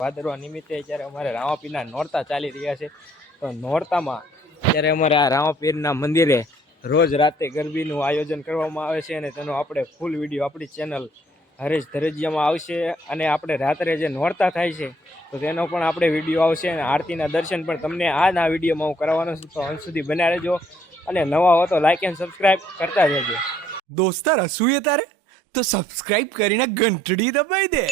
ભાદરવા નિમિત્તે અત્યારે અમારે રામાપીરના નોરતા ચાલી રહ્યા છે. તો નોરતામાં અત્યારે અમારે આ રામાપીરના મંદિરે રોજ રાતે ગરબીનું આયોજન કરવામાં આવે છે અને તેનો આપણે ફૂલ વિડીયો આપણી ચેનલ હરેશ ધરજીયામાં આવશે. અને આપણે રાત્રે જે નોરતા થાય છે તો તેનો પણ આપણે વિડીયો આવશે અને આરતીના દર્શન પણ તમને આ વિડીયોમાં હું કરાવવાનો છું. તો અંત સુધી બન્યા રહેજો અને નવા હો તો લાઈક એન્ડ સબસ્ક્રાઈબ કરતા જજો. દોસ્તાર હસુએ તારે તો સબસ્ક્રાઇબ કરીને ઘંટડી દબાઈ દે.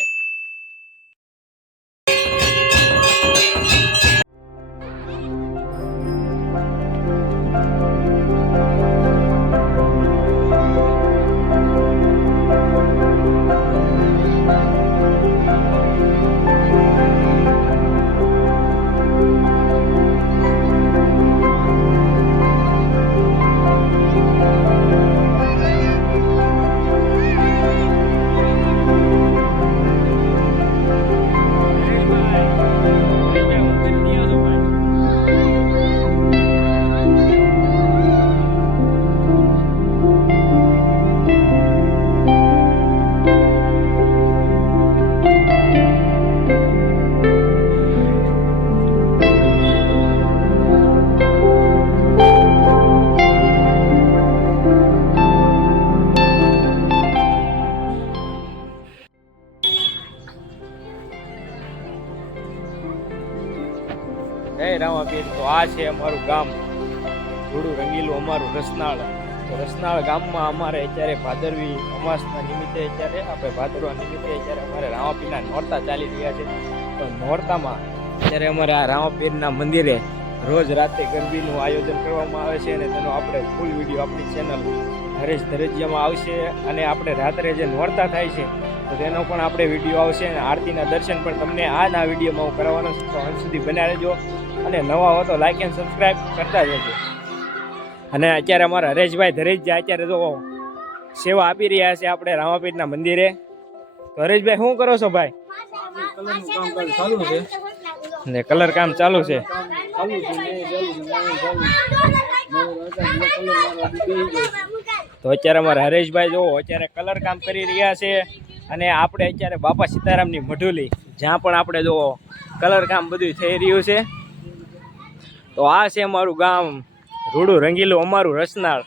જય રામાપીર. તો આ છે અમારું ગામ થોડું રંગીલું, અમારું રસનાળ. તો રસનાળ ગામમાં અમારે અત્યારે ભાદરવી અમાસના નિમિત્તે અત્યારે આપણે ભાદરવા નિમિત્તે અત્યારે અમારે રામાપીરના નોરતા ચાલી રહ્યા છે. તો નોરતામાં અત્યારે અમારે આ રામાપીરના મંદિરે રોજ રાતે ગરબીનું આયોજન કરવામાં આવે છે અને તેનો આપણે ફૂલ વિડીયો આપણી ચેનલ હરેશ ધરજીયામાં આવશે. અને આપણે રાત્રે જે નોરતા થાય છે તો તેનો પણ આપણે વિડીયો આવશે અને આરતીના દર્શન પણ તમને આ વિડીયોમાં હું કરાવવાનો છું. તો અંત સુધી બન્યા રહેજો અને નવા હો તો લાઈક એન્ડ સબસ્ક્રાઈબ કરતા જજો. અને અત્યારે અમારા હરેશભાઈ ધરેજિયા અત્યારે તો સેવા આપી રહ્યા છે આપણે રામાપીરના મંદિરે. તો હરેશભાઈ શું કરો છો ભાઈ? ને કલર કામ ચાલુ છે. તો અત્યારે અમારા હરેશભાઈ જો અત્યારે કલર કામ કરી રહ્યા છે અને આપણે અત્યારે બાપા સીતારામની મઢુલી જ્યાં પણ આપણે જો કલર કામ બધું થઈ રહ્યું છે. તો આ છે અમારું ગામ રૂડું રંગીલું, અમારું રસનાળ.